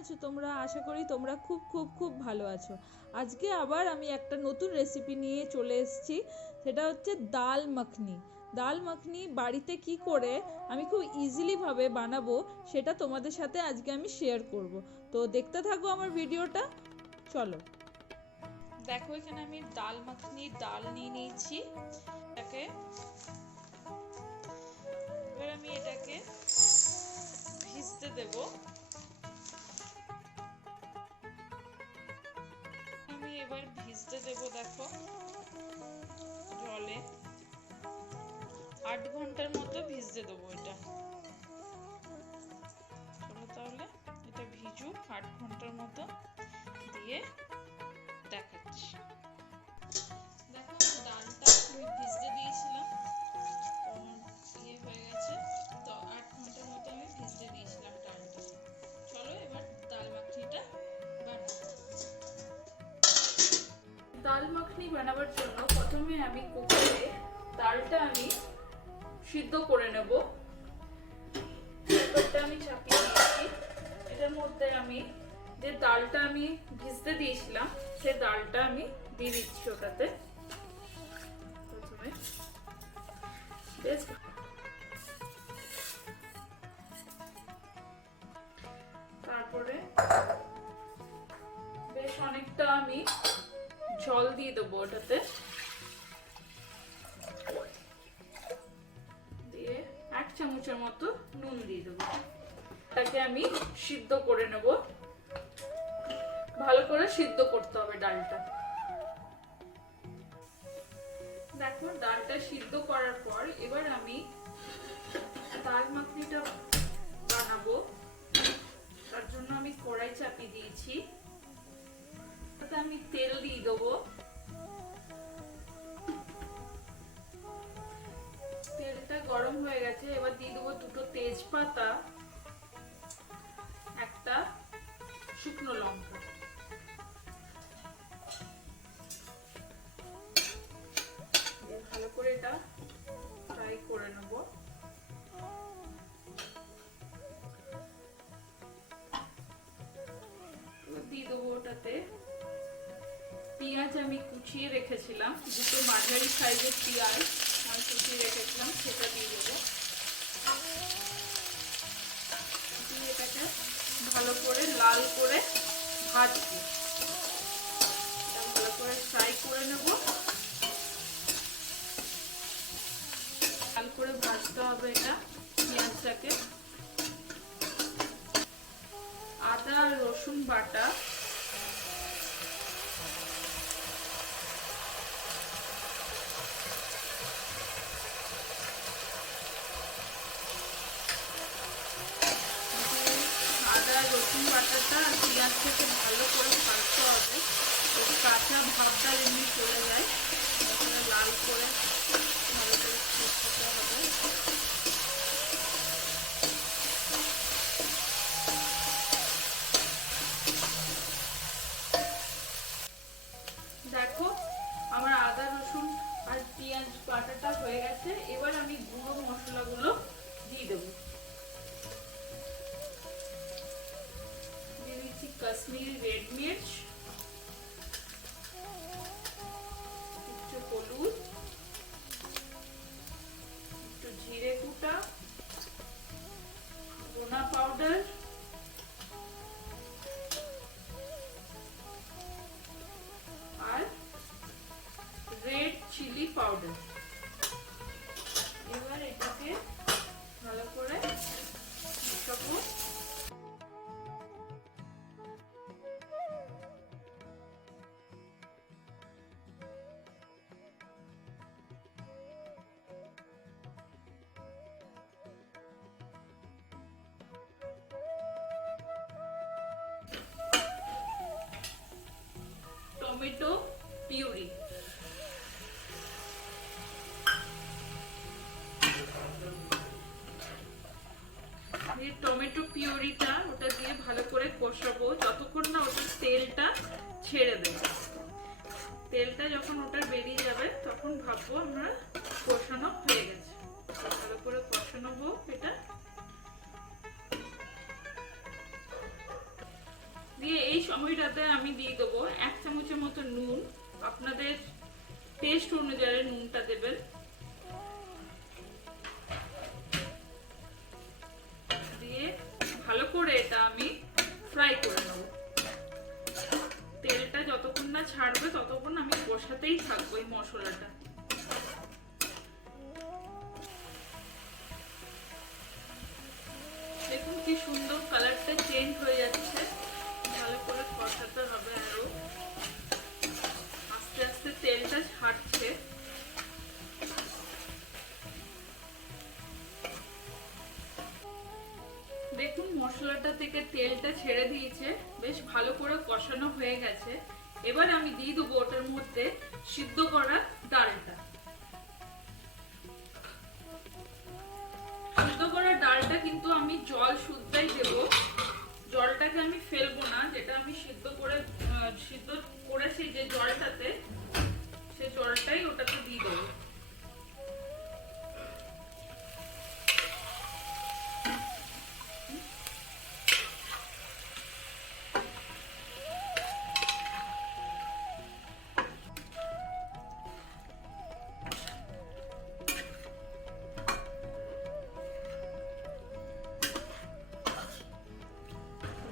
আছো তোমরা? আশা করি তোমরা খুব খুব খুব ভালো আছো। আজকে আবার আমি একটা নতুন রেসিপি নিয়ে চলে এসেছি, সেটা হচ্ছে ডাল মাখনি। ডাল মাখনি বাড়িতে কি করে আমি খুব ইজিলিভাবে বানাবো সেটা তোমাদের সাথে আজকে আমি শেয়ার করব। তো দেখতে থাকো আমার ভিডিওটা, চলো। দেখো এখানে আমি ডাল মাখনি ডাল নিয়ে নিয়েছি। এবার আমি এটাকে ভিজতে দেবো। এবার ভিজতে দেবো, দেখো জলে 8 ঘন্টার মতো ভিজতে দেবো এটা। চলো তাহলে এটা ভিজুক 8 ঘন্টার মতো, দিয়ে দেখাচ্ছি। দেখো ডালটা আমি ভিজতে দিয়েছিলাম, হয়ে গেছে। তো 8 ঘন্টার মতো আমি ভিজতে দিয়েছিলাম ডালটা। চলো এবার ডাল মাখনিটা বানাবো। ডাল মাখনি বানাবার জন্য প্রথমে আমি কুকারে ডালটা আমি সিদ্ধ করে নেব। কুকারটা আমি চাপিয়ে দিয়েছি। এটার মধ্যে আমি যে ডালটা আমি ভিজতে দিয়েছিলাম সেই ডালটা আমি দিয়ে দিচ্ছি ওটাতে। প্রথমে বেশ তারপরে বেশ অনেকটা আমি জল দিয়ে দেবো ওটাতে, দিয়ে 1 চামচের মতো নুন দিয়ে দেবো। এটাকে আমি সিদ্ধ করে নেব, ভালো করে সিদ্ধ করতে হবে ডালটা। দেখো ডালটা সিদ্ধ করার পর এবার আমি ডাল মাখনিটা বানাবো। তার জন্য আমি কড়াই চাপিয়ে দিয়েছি, আমি তেল দিয়ে দেবো। তেলটা গরম হয়ে গেছে, এবার দিয়ে দেবো 2টো তেজপাতা, একটা শুকনো লঙ্কা। ভালো করে এটা ফ্রাই করে নেব। দিয়ে দেবো ওটাতে পেঁয়াজ আমি কুচিয়ে রেখেছিলাম, 2টো মাঝারি সাইজের পেঁয়াজ আমি কুচিয়ে রেখেছিলাম, সেটা দিয়ে দেবো। দিয়ে এটাকে ভালো করে লাল করে ভাজবো, এটা ভালো করে ফ্রাই করে নেব। লাল করে ভাজতে হবে এটা পেঁয়াজটাকে। আদা আর রসুন বাটা, রসুন বাটাটা আর পেঁয়াজটাকে ভালো করে ভাজতে হবে, যদি কাঁচা ভাবটা এমনি চলে যায়। লাল করে ভালো করে কষতে হবে। দেখো আমার আদা রসুন আর পেঁয়াজ বাটাটা হয়ে গেছে। এবার আমি গুঁড়ো মশলাগুলো দিয়ে দেবো। কাশ্মীরি রেড মির্চ, একটু হলুদ, একটু জিরে কুটা, ধনা পাউডার, আর রেড চিলি পাউডার। এবার এটাকে ভালো করে মেশাবো। টমেটো পিউরি, টমেটো পিউরিটা ওটা দিয়ে ভালো করে কষাবো যতক্ষণ না ওটার তেলটা ছেড়ে দেবে। তেলটা যখন ওটা বেরিয়ে যাবে তখন ভাববো আমরা কষানো হয়ে গেছে। ভালো করে কষানো হোক এটা। দিয়ে এই সময়টাতে আমি দিয়ে দেবো 1 চামচের মতো নুন। আপনাদের টেস্ট অনুযায়ী নুনটা দেবেন। দিয়ে ভালো করে এটা আমি ফ্রাই করে নেব। তেলটা যতক্ষণ না ছাড়বে ততক্ষণ আমি কষাতেই থাকবো এই মশলাটা। দেখুন কি সুন্দর কালারটা চেঞ্জ হয়ে যাচ্ছে। ভালো করে কষাতে হবে, আরো আস্তে আস্তে তেলটা ছাড়ছে। দেখুন মশলাটা থেকে তেলটা ছেড়ে দিয়েছে, বেশ ভালো করে কষানো হয়ে গেছে। এবার আমি দিয়ে দেবো ওটার মধ্যে সিদ্ধ করা ডালটা। সিদ্ধ করা ডালটা কিন্তু আমি জল শুদ্ধই দেব, জলটাকে আমি ফেলবো না। যেটা আমি সিদ্ধ করেছি যে জলটাতে, সে জলটাই ওটাতে দিয়ে দেবো।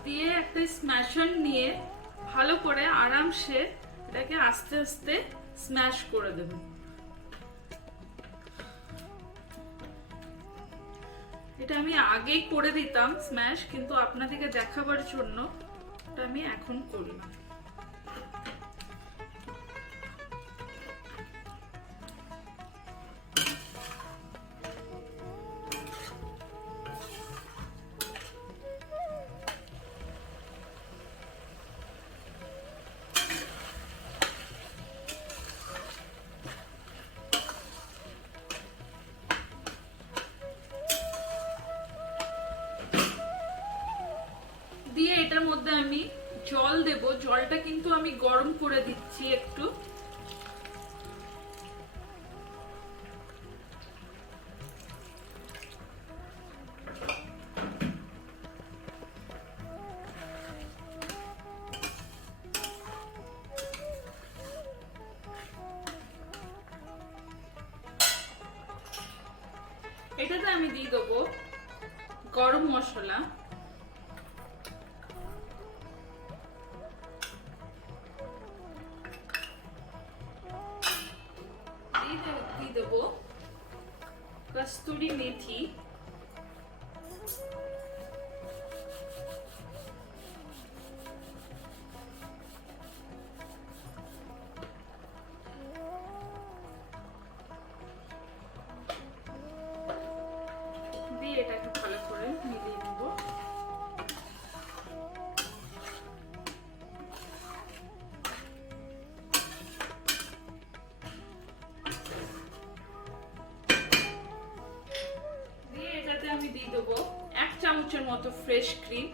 দিয়ে একটা স্ম্যাশার নিয়ে ভালো করে আরামসে এটাকে আস্তে আস্তে স্ম্যাশ করে দেবেন। এটা আমি আগেই করে দিতাম স্ম্যাশ, কিন্তু আপনাদেরকে দেখাবার জন্য এটা আমি এখন করলাম। দিয়ে এটার মধ্যে আমি জল দেব। জলটা কিন্তু আমি গরম করে দিচ্ছি একটু। এটাতে আমি দিয়ে দেবো গরম মশলা। দিয়ে দেবো কস্তুরি মেথি। দিয়ে এটাকে ভালো করে মিলিয়ে নেব। আমি দিয়ে দেবো 1 চামচের মতো ফ্রেশ ক্রিম।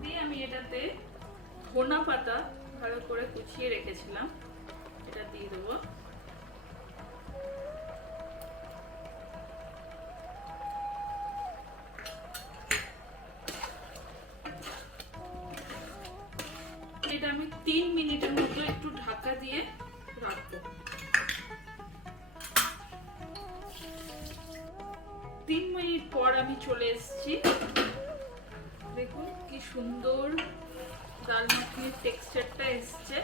দিয়ে আমি এটাতে ধনা পাতা ভালো করে কুচিয়ে রেখেছিলাম, এটা দিয়ে দেবো। এটা আমি 3 মিনিটের মতো একটু ঢাকা দিয়ে রাখবো। 3 মিনিট পর আমি চলে এসেছি। দেখুন কি সুন্দর ডাল মাখনির টেক্সচারটা এসছে।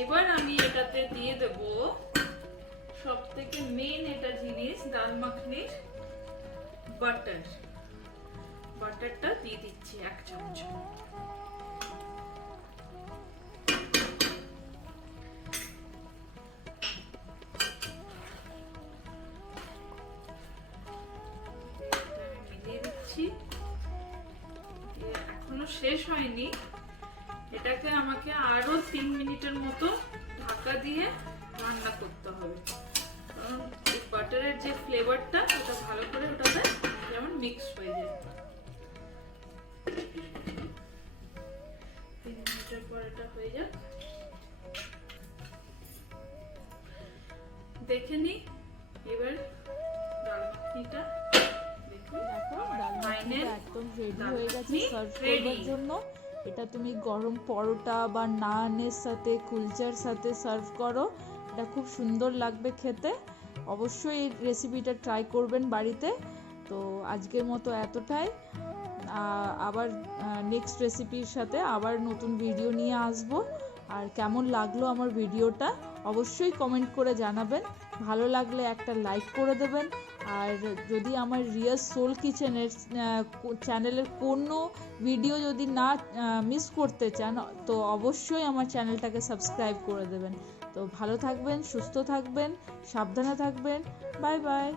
এবার আমি এটাতে দিয়ে দেব সবথেকে মেইন এটা জিনিস ডাল মাখনির বাটার। বাটারটা দিয়ে দিচ্ছি 1 চামচ। মিলিয়ে দিচ্ছি। এখনো শেষ হয়নি, এটাকে আমাকে আরো 3 মিনিটের মতো ঢাকা দিয়ে রান্না করতে হবে, কারণ বাটারের যে ফ্লেভারটা ওটা ভালো করে ওটাতে যেমন মিক্স হয়ে যায়। 3 মিনিটের পর এটা হয়ে যাক, দেখে নি। এবার ডাল মাখনিটা দেখো, ডাল মাখনিটা একদম রেডি হয়ে গেছে সার্ভ করবার জন্য। এটা তুমি গরম পরোটা বা নানের সাথে, কুলচার সাথে সার্ভ করো, এটা খুব সুন্দর লাগবে খেতে। অবশ্যই এই রেসিপিটা ট্রাই করবেন বাড়িতে। তো আজকের মতো এতটাই, আবার নেক্সট রেসিপির সাথে আবার নতুন ভিডিও নিয়ে আসবো। আর কেমন লাগলো আমার ভিডিওটা অবশ্যই কমেন্ট করে জানাবেন। ভালো লাগলে একটা লাইক করে দেবেন। আর যদি আমার রিয়াজ সোল কিচেনের চ্যানেলের কোনো ভিডিও যদি না মিস করতে চান, তো অবশ্যই আমার চ্যানেলটাকে সাবস্ক্রাইব করে দেবেন। তো ভালো থাকবেন, সুস্থ থাকবেন, সাবধানে থাকবেন। Bye bye.